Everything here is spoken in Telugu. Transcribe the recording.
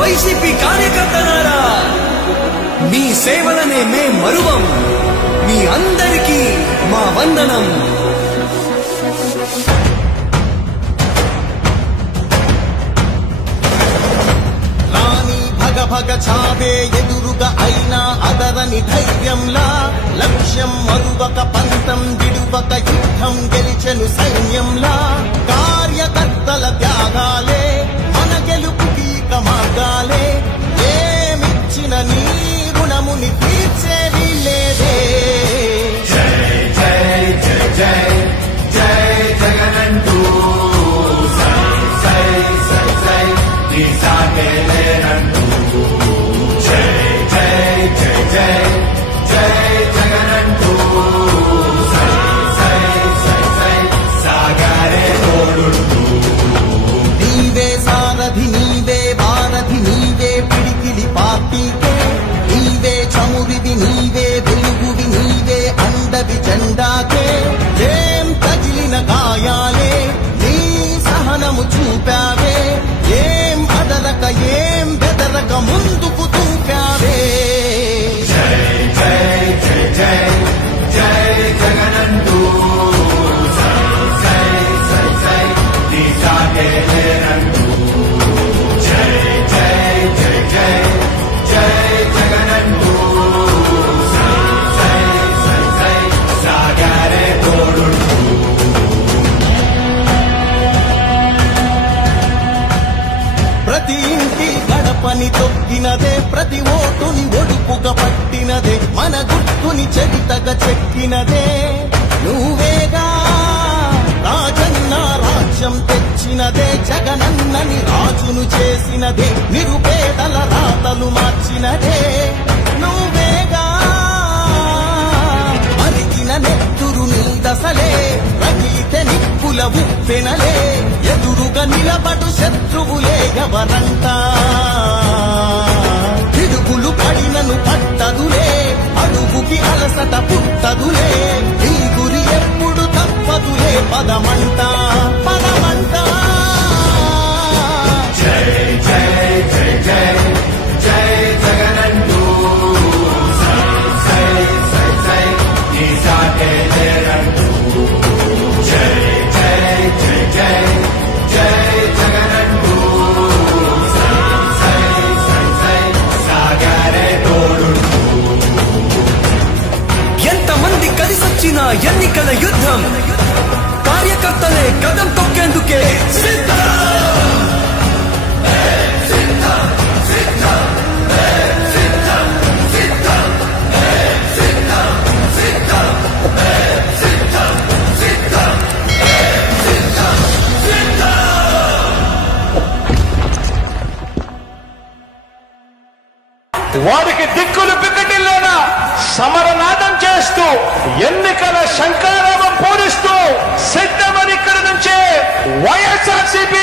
వైసీపీ కార్యకర్తలారా, మీ సేవలనే మే మరువం. మీ అందరికీ మా వందనం. భగ చావే ఎదురుగా అయినా అదరని ధైర్యంలా, లక్ష్యం మరువక పంతం విడువక యుద్ధం గెలిచెను సైన్యంలా. కార్యకర్తల త్యాగాలే మన గెలుపుకి మార్గాలే. ఏమిచ్చిన నీ రుణముని తీర్చేది లేదే. జై జై జై జై జై జగనంటూ సై సై సై సై నీ సాగే లేనంటూ. జై జై జై జై జై జగనంటూ సై సై సై సై సాగారే తోడుంటూ. నీవే సారథి, నీవే వారధి, నీవే పిడికిలి పార్టీకే. నీవే చమురివి, నీవే వెలుగువి, నీవే అండవి జెండాకే. ఏం తగిలిన గాయాలే నీ సహనము చూపావే. ఏం అదరక ఏం బెదరక ముందుకు దూకావే. జై జై జై జై జై జగనంటూ సై సై సై సై నీ సాగే లేనంటూ. జై జై జై జై జై జగనంటూ సై సై సై సై సాగారే తోడుంటూ. ప్రతి ఇంటి గడపని తొక్కినదే, ప్రతి ఓటుని ఒడుపుగా పట్టినదే, మన గుర్తుని చరితగా చెక్కినదే నువ్వేగా. రాజన్న రాజ్యం తెచ్చినదే, జగనన్నని రాజును చేసినదే, నిరుపేదల రాతలు మార్చినదే నువ్వేగా. మరిగిన నెత్తురు నీ దశలే, రగిలితే నిప్పుల ఉప్పెనలే. ఎదురుగా నిలబడు శత్రువులే ఎవరంట. పిడుగులు పడినను పట్టదులే, అడుగుకి అలసట పుట్టదులే. ఈ గురి ఎప్పుడు తప్పదులే, పదమంట పదమంట. జై జై జై జై జై జగనంటూ సై సై సై సై నీ సాగే లేనంటూ. జై జై జై జై జై జగనంటూ సై సై సై సై సాగారే తోడుంటూ. ఎంతమంది కలిసొచ్చిన ఎన్నికల యుద్ధం, కార్యకర్తలే కదం తొక్కేందుకే సిద్ధం. వారికి దిక్కులు పిక్కటిల్లేనా సమరనాదం చేస్తూ ఎన్నికల శంఖారావం పూరిస్తూ సిద్ధమని ఇక్కడి నుంచే వైఎస్ఆర్సీపీ